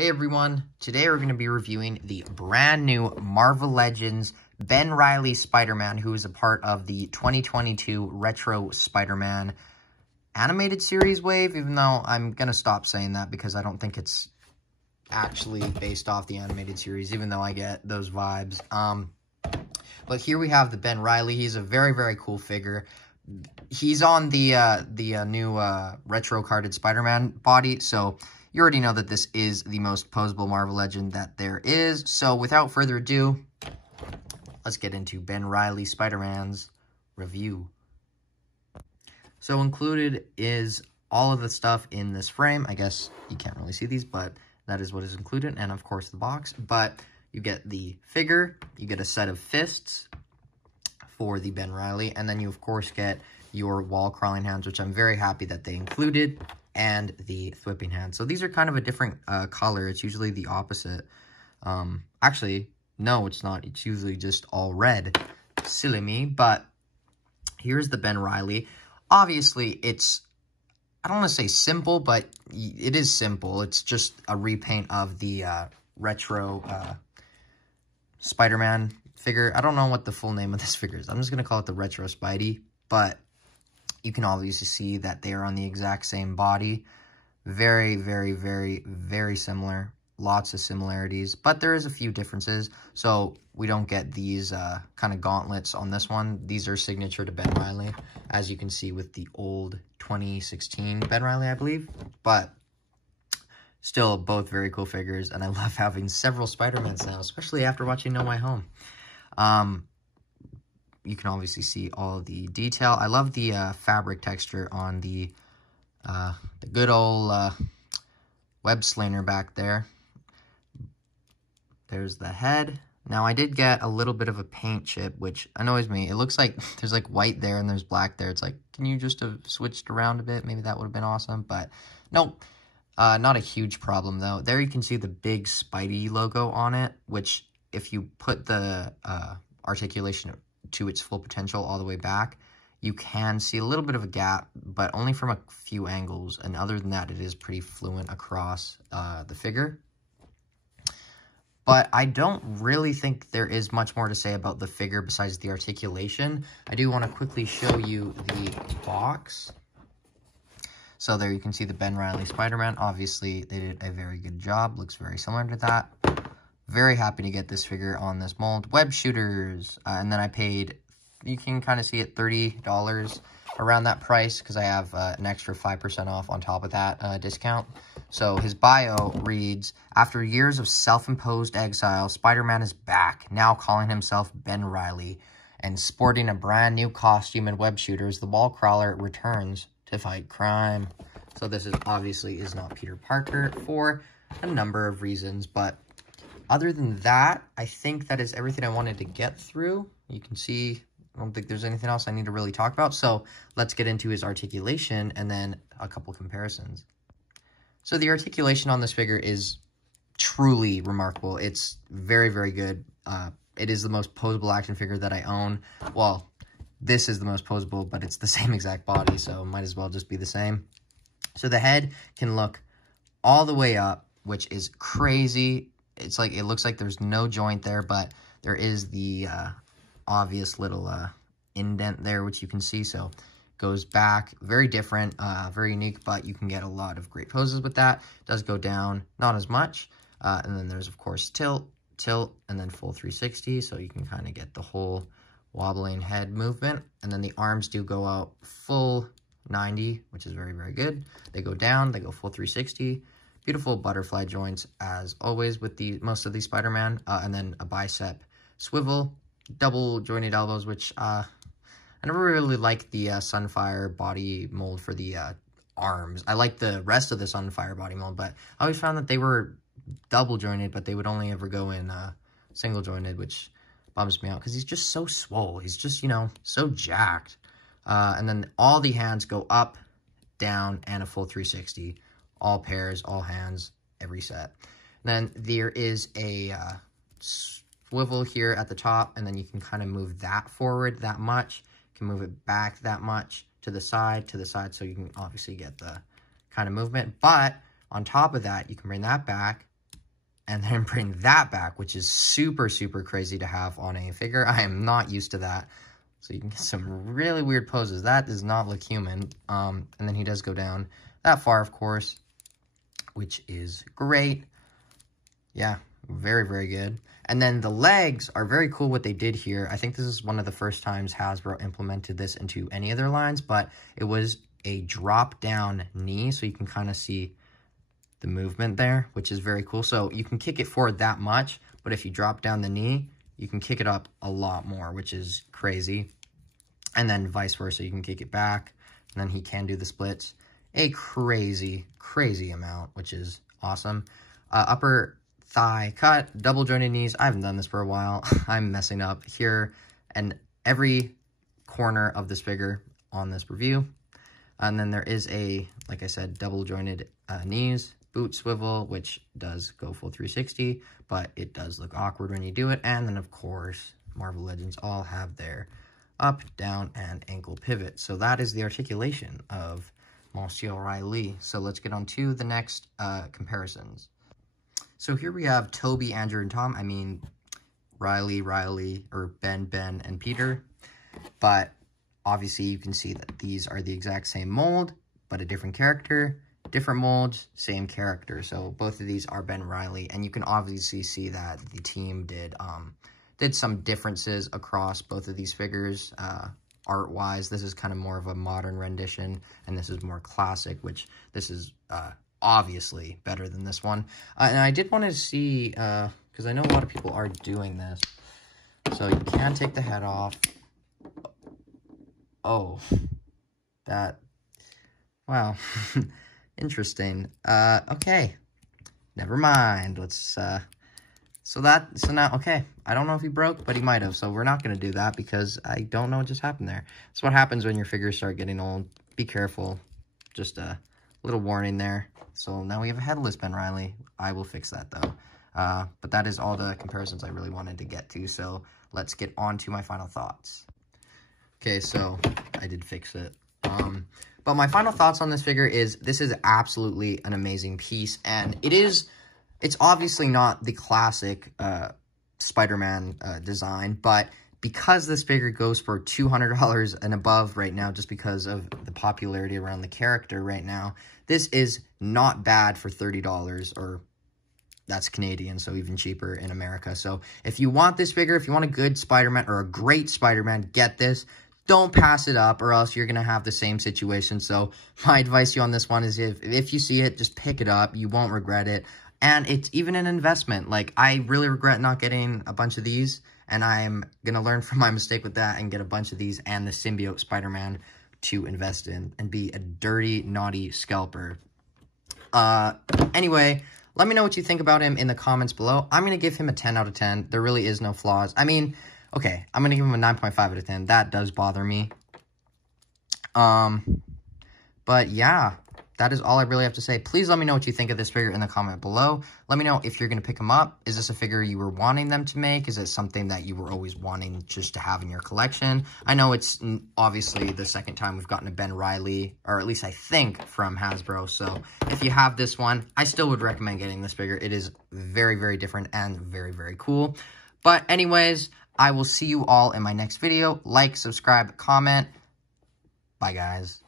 Hey everyone, today we're going to be reviewing the brand new Marvel Legends Ben Reilly Spider-Man, who is a part of the 2022 Retro Spider-Man animated series wave, even though I'm going to stop saying that because I don't think it's actually based off the animated series, even though I get those vibes. But here we have the Ben Reilly. He's a very, very cool figure. He's on the new retro carded Spider-Man body, so you already know that this is the most posable Marvel Legend that there is. So without further ado, let's get into Ben Reilly Spider-Man's review. So included is all of the stuff in this frame. I guess you can't really see these, but that is what is included. And of course the box. But you get the figure, you get a set of fists for the Ben Reilly, and then you of course get your wall crawling hands, which I'm very happy that they included, and the thwipping hand. So these are kind of a different color. It's usually the opposite. Actually, no, it's not. It's usually just all red. Silly me. But here's the Ben Reilly. Obviously, it's, I don't want to say simple, but it is simple. It's just a repaint of the retro Spider-Man figure. I don't know what the full name of this figure is. I'm just going to call it the Retro Spidey. But you can obviously see that they are on the exact same body. Very, very, very, very similar. Lots of similarities, but there is a few differences. So we don't get these kind of gauntlets on this one. These are signature to Ben Reilly, as you can see with the old 2016 Ben Reilly, I believe. But still, both very cool figures, and I love having several Spider-Mans now, especially after watching No Way Home. You can obviously see all the detail. I love the fabric texture on the good old web slinger back there. There's the head. Now, I did get a little bit of a paint chip, which annoys me. It looks like there's like white there and there's black there. It's like, can you just have switched around a bit? Maybe that would have been awesome, but nope. Not a huge problem, though. There you can see the big Spidey logo on it, which if you put the articulation to its full potential all the way back, you can see a little bit of a gap, but only from a few angles. And other than that, it is pretty fluent across the figure. But I don't really think there is much more to say about the figure besides the articulation. I do want to quickly show you the box. So there you can see the Ben Reilly Spider-Man. Obviously, they did a very good job. Looks very similar to that. Very happy to get this figure on this mold. Web shooters. And then I paid, you can kind of see it, $30 around that price because I have an extra 5% off on top of that discount. So his bio reads, after years of self-imposed exile, Spider-Man is back, now calling himself Ben Reilly, and sporting a brand new costume and web shooters, the wall crawler returns to fight crime. So this is obviously is not Peter Parker for a number of reasons, but other than that, I think that is everything I wanted to get through. You can see, I don't think there's anything else I need to really talk about. So let's get into his articulation and then a couple comparisons. So the articulation on this figure is truly remarkable. It's very, very good. It is the most posable action figure that I own. Well, this is the most posable, but it's the same exact body, so it might as well just be the same. So the head can look all the way up, which is crazy. It's like, it looks like there's no joint there, but there is the obvious little indent there, which you can see. So goes back, very different, very unique, but you can get a lot of great poses with that. Does go down, not as much. And then there's, of course, tilt, and then full 360. So you can kind of get the whole wobbling head movement. And then the arms do go out full 90, which is very, very good. They go down, they go full 360. Beautiful butterfly joints, as always, with most of these Spider-Man. And then a bicep swivel, double jointed elbows, which I never really liked the Sunfire body mold for the arms. I like the rest of the Sunfire body mold, but I always found that they were double jointed, but they would only ever go in single jointed, which bums me out because he's just so swole. He's just, you know, so jacked. And then all the hands go up, down, and a full 360. All pairs, all hands, every set. Then there is a swivel here at the top, and then you can kind of move that forward that much. You can move it back that much to the side, so you can obviously get the kind of movement. But on top of that, you can bring that back, and then bring that back, which is super, super crazy to have on a figure. I am not used to that. So you can get some really weird poses. That does not look human. And then he does go down that far, of course, which is great. Yeah, very, very good. And then the legs are very cool what they did here. I think this is one of the first times Hasbro implemented this into any of their lines, but it was a drop-down knee, so you can kind of see the movement there, which is very cool. So you can kick it forward that much, but if you drop down the knee, you can kick it up a lot more, which is crazy. And then vice versa, you can kick it back, and then he can do the splits a crazy, crazy amount, which is awesome. Upper thigh cut, double jointed knees. I haven't done this for a while. I'm messing up here and every corner of this figure on this review. And then there is a, like I said, double jointed knees, boot swivel, which does go full 360, but it does look awkward when you do it. And then, of course, Marvel Legends all have their up, down, and ankle pivot. So that is the articulation of Monsieur Riley. So let's get on to the next comparisons. So here we have Toby, Andrew, and Tom. I mean, Riley, or Ben, and Peter. But obviously you can see that these are the exact same mold, but a different character. Different molds, same character. So both of these are Ben Riley, and you can obviously see that the team did some differences across both of these figures art-wise. This is kind of more of a modern rendition, and this is more classic, which this is obviously better than this one. And I did want to see, because I know a lot of people are doing this. So you can take the head off. Oh, that, wow. Interesting. Okay. Never mind. Let's, so now, okay. I don't know if he broke, but he might have. So we're not going to do that because I don't know what just happened there. That's what happens when your figures start getting old. Be careful. Just a little warning there. So now we have a headless Ben Riley. I will fix that though. But that is all the comparisons I really wanted to get to. So let's get on to my final thoughts. Okay, so I did fix it. But my final thoughts on this figure is this is absolutely an amazing piece. And it's obviously not the classic Spider-Man design, but because this figure goes for $200 and above right now, just because of the popularity around the character right now, this is not bad for $30, or that's Canadian, so even cheaper in America. So if you want this figure, if you want a good Spider-Man or a great Spider-Man, get this. Don't pass it up, or else you're going to have the same situation. So my advice to you on this one is if you see it, just pick it up. You won't regret it. And it's even an investment. Like, I really regret not getting a bunch of these, and I'm going to learn from my mistake with that and get a bunch of these and the Symbiote Spider-Man to invest in and be a dirty, naughty scalper. Anyway, let me know what you think about him in the comments below. I'm going to give him a 10 out of 10. There really is no flaws. I mean, okay, I'm going to give him a 9.5 out of 10. That does bother me. But yeah, that is all I really have to say. Please let me know what you think of this figure in the comment below. Let me know if you're going to pick him up. Is this a figure you were wanting them to make? Is it something that you were always wanting just to have in your collection? I know it's obviously the second time we've gotten a Ben Riley, or at least I think from Hasbro. So if you have this one, I still would recommend getting this figure. It is very, very different and very, very cool. But anyways, I will see you all in my next video. Like, subscribe, comment. Bye, guys.